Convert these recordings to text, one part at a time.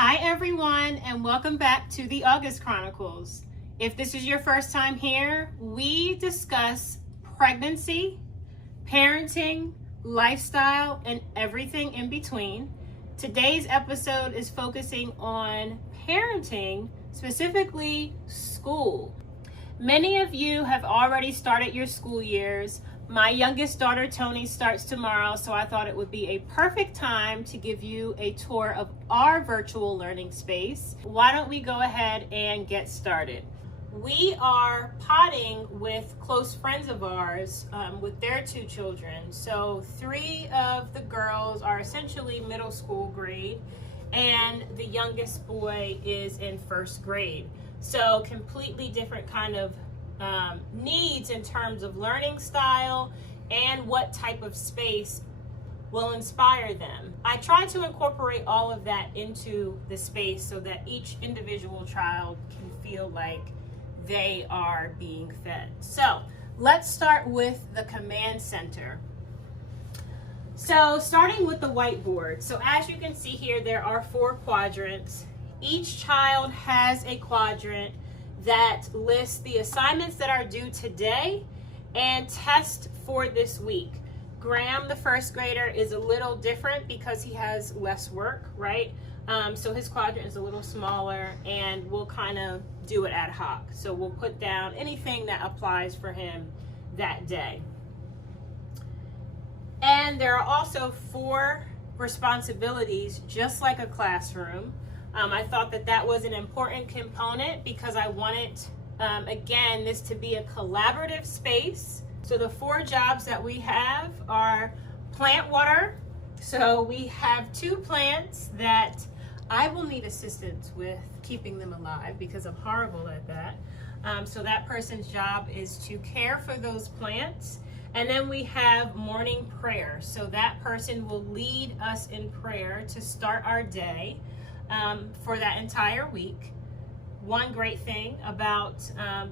Hi everyone, and welcome back to the August Chronicles. If this is your first time here, we discuss pregnancy, parenting, lifestyle, and everything in between. Today's episode is focusing on parenting, specifically school. Many of you have already started your school years. My youngest daughter, Tony, starts tomorrow, so I thought it would be a perfect time to give you a tour of our virtual learning space. Why don't we go ahead and get started? We are potting with close friends of ours with their two children. So 3 of the girls are essentially middle school grade, and the youngest boy is in 1st grade. So completely different kind of needs in terms of learning style and what type of space will inspire them. I try to incorporate all of that into the space so that each individual child can feel like they are being fed. So let's start with the command center. So starting with the whiteboard. So as you can see here, there are 4 quadrants. Each child has a quadrant that lists the assignments that are due today and tests for this week. Graham, the 1st grader, is a little different because he has less work, right? So his quadrant is a little smaller, and we'll kind of do it ad hoc. So we'll put down anything that applies for him that day. And there are also 4 responsibilities, just like a classroom. I thought that that was an important component because I wanted, again, this to be a collaborative space. So the 4 jobs that we have are plant water. So we have 2 plants that I will need assistance with keeping them alive because I'm horrible at that. So that person's job is to care for those plants. And then we have morning prayer. So that person will lead us in prayer to start our day. For that entire week. One great thing about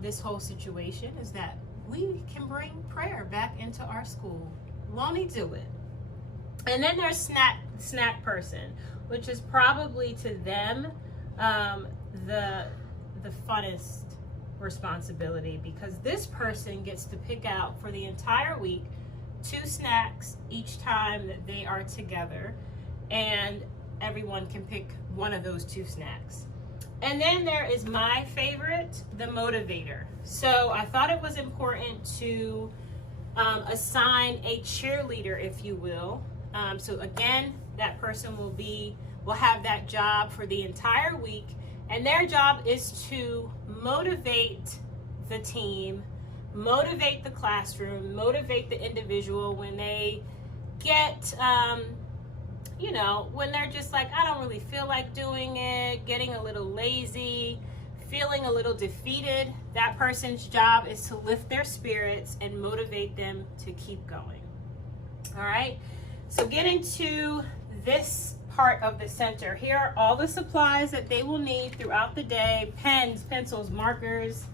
this whole situation is that we can bring prayer back into our school. Won't he do it? And then there's snack person, which is probably to them the funnest responsibility, because this person gets to pick out for the entire week 2 snacks each time that they are together, and everyone can pick one of those 2 snacks. And then there is my favorite, the motivator. So I thought it was important to assign a cheerleader, if you will. So again, that person will have that job for the entire week, and their job is to motivate the team, motivate the classroom, motivate the individual when they get when they're just like, I don't really feel like doing it, getting a little lazy, feeling a little defeated. That person's job is to lift their spirits and motivate them to keep going. All right, so getting to this part of the center, here are all the supplies that they will need throughout the day: pens, pencils, markers,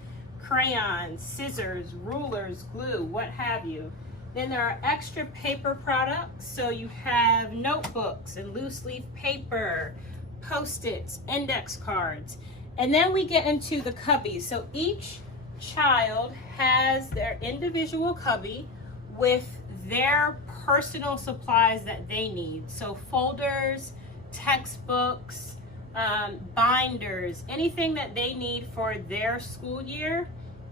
crayons, scissors, rulers, glue, what have you. Then there are extra paper products. So you have notebooks and loose leaf paper, Post-its, index cards. And then we get into the cubbies. So each child has their individual cubby with their personal supplies that they need. So folders, textbooks, binders, anything that they need for their school year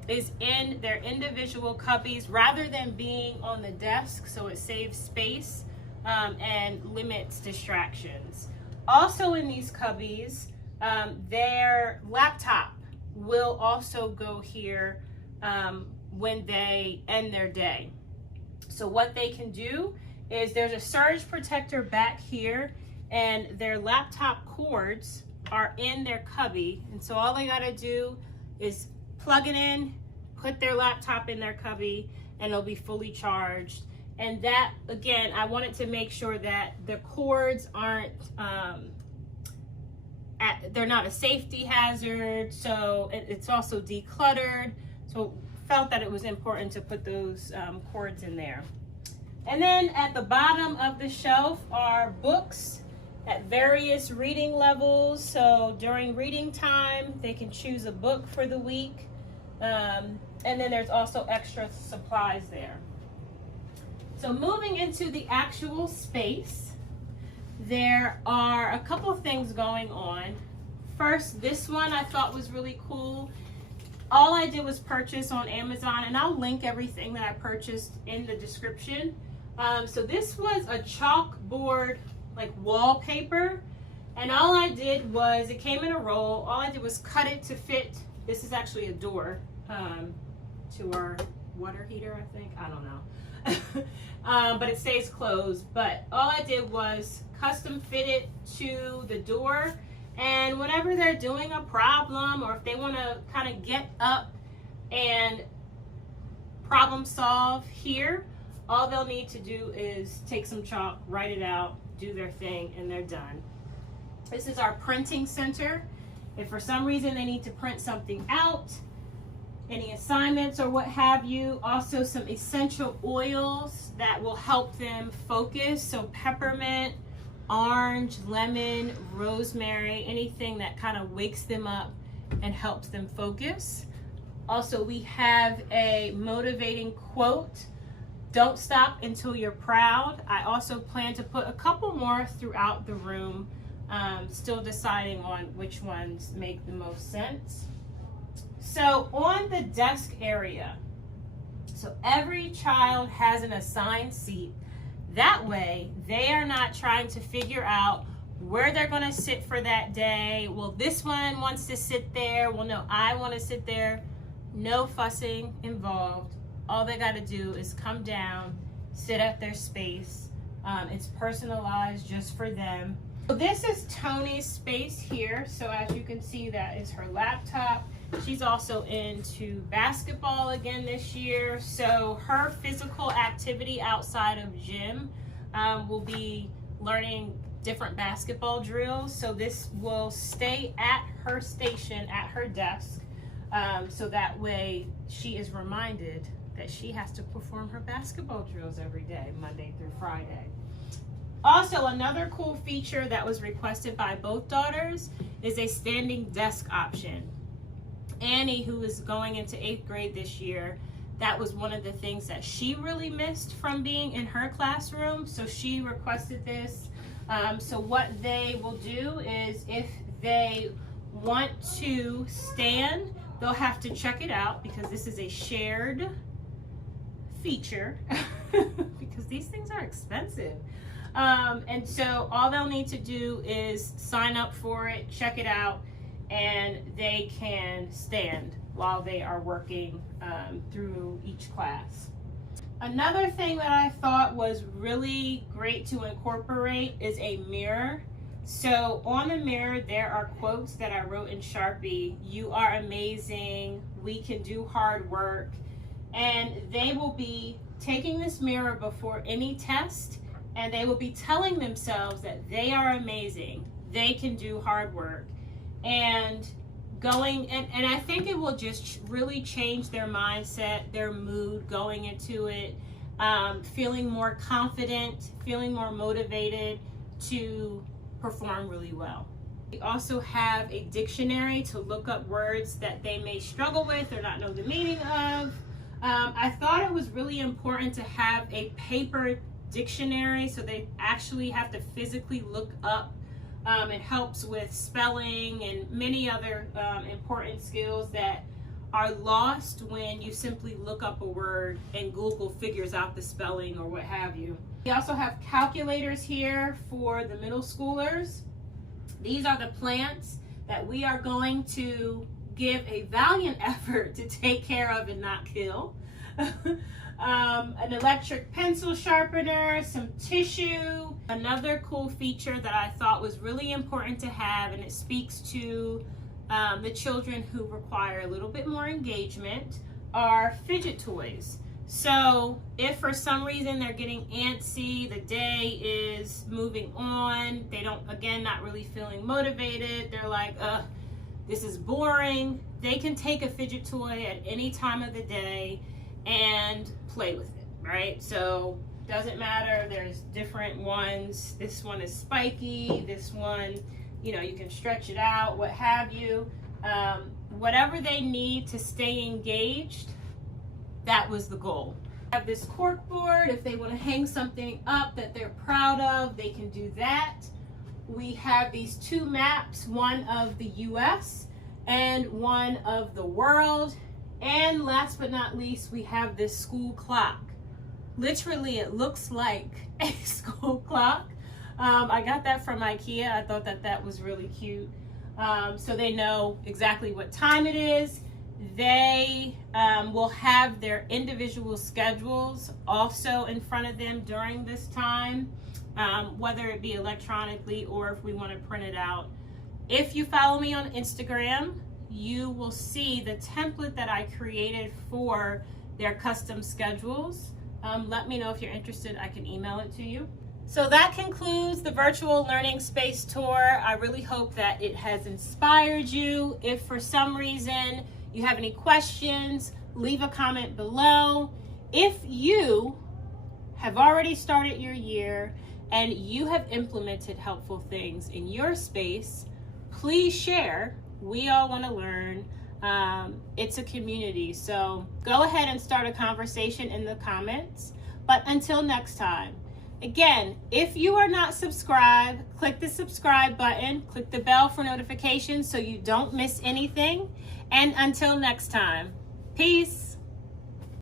is in their individual cubbies rather than being on the desk, so it saves space and limits distractions. Also in these cubbies, their laptop will also go here when they end their day. So what they can do is there's a surge protector back here, and their laptop cords are in their cubby, and so all they got to do is plug it in, put their laptop in their cubby, and it'll be fully charged. And that, again, I wanted to make sure that the cords aren't they're not a safety hazard, so it's also decluttered. So felt that it was important to put those cords in there. And then at the bottom of the shelf are books at various reading levels. So during reading time, they can choose a book for the week. And then there's also extra supplies there. So moving into the actual space, there are a couple of things going on. First, this one I thought was really cool. All I did was purchase on Amazon, and I'll link everything that I purchased in the description. So this was a chalkboard like wallpaper, and all I did was, it came in a roll, all I did was cut it to fit. This is actually a door to our water heater, I think, I don't know. But it stays closed. But all I did was custom fit it to the door, and whenever they're doing a problem, or if they want to kind of get up and problem solve here, all they'll need to do is take some chalk, write it out, do their thing, and they're done. This is our printing center. If for some reason they need to print something out, any assignments or what have you, also some essential oils that will help them focus. So peppermint, orange, lemon, rosemary, anything that kind of wakes them up and helps them focus. Also, we have a motivating quote, "Don't stop until you're proud." I also plan to put a couple more throughout the room, still deciding on which ones make the most sense. So on the desk area, so every child has an assigned seat. That way, they are not trying to figure out where they're going to sit for that day. Well, this one wants to sit there. Well, no, I want to sit there. No fussing involved. All they got to do is come down, sit at their space. It's personalized just for them. So this is Tony's space here. So as you can see, that is her laptop. She's also into basketball again this year. So her physical activity outside of gym will be learning different basketball drills. So this will stay at her station, at her desk. So that way she is reminded that she has to perform her basketball drills every day, Monday through Friday. Also, another cool feature that was requested by both daughters is a standing desk option. Annie, who is going into 8th grade this year, that was one of the things that she really missed from being in her classroom. So she requested this. So what they will do is, if they want to stand, they'll have to check it out, because this is a shared feature because these things are expensive. And so all they'll need to do is sign up for it, check it out, and they can stand while they are working through each class. Another thing that I thought was really great to incorporate is a mirror. So on the mirror, there are quotes that I wrote in Sharpie. "You are amazing," "We can do hard work." And they will be taking this mirror before any test, and they will be telling themselves that they are amazing, they can do hard work, and going, and I think it will just really change their mindset, their mood going into it, feeling more confident, feeling more motivated to perform really well. We also have a dictionary to look up words that they may struggle with or not know the meaning of. I thought it was really important to have a paper dictionary, so they actually have to physically look up. It helps with spelling and many other important skills that are lost when you simply look up a word and Google figures out the spelling or what have you. We also have calculators here for the middle schoolers. These are the plants that we are going to give a valiant effort to take care of and not kill. An electric pencil sharpener, some tissue. Another cool feature that I thought was really important to have, and it speaks to the children who require a little bit more engagement, are fidget toys. So if for some reason they're getting antsy, the day is moving on, they don't, again, not really feeling motivated, they're like, this is boring, they can take a fidget toy at any time of the day and play with it, right? So Doesn't matter, there's different ones. This one is spiky, this one, you know, you can stretch it out, what have you. Whatever they need to stay engaged, that was the goal. Have this cork board. If they want to hang something up that they're proud of, they can do that. We have these two maps, one of the US and one of the world. And last but not least, we have this school clock. Literally, it looks like a school clock. I got that from IKEA. I thought that was really cute. So they know exactly what time it is. They will have their individual schedules also in front of them during this time, whether it be electronically or if we want to print it out. If you follow me on Instagram, you will see the template that I created for their custom schedules. Let me know if you're interested. I can email it to you. So that concludes the virtual learning space tour. I really hope that it has inspired you. If for some reason you have any questions, leave a comment below. If you have already started your year and you have implemented helpful things in your space, please share. We all want to learn. It's a community, so go ahead and start a conversation in the comments. But until next time, again, if you are not subscribed, click the subscribe button, click the bell for notifications so you don't miss anything. And until next time, peace.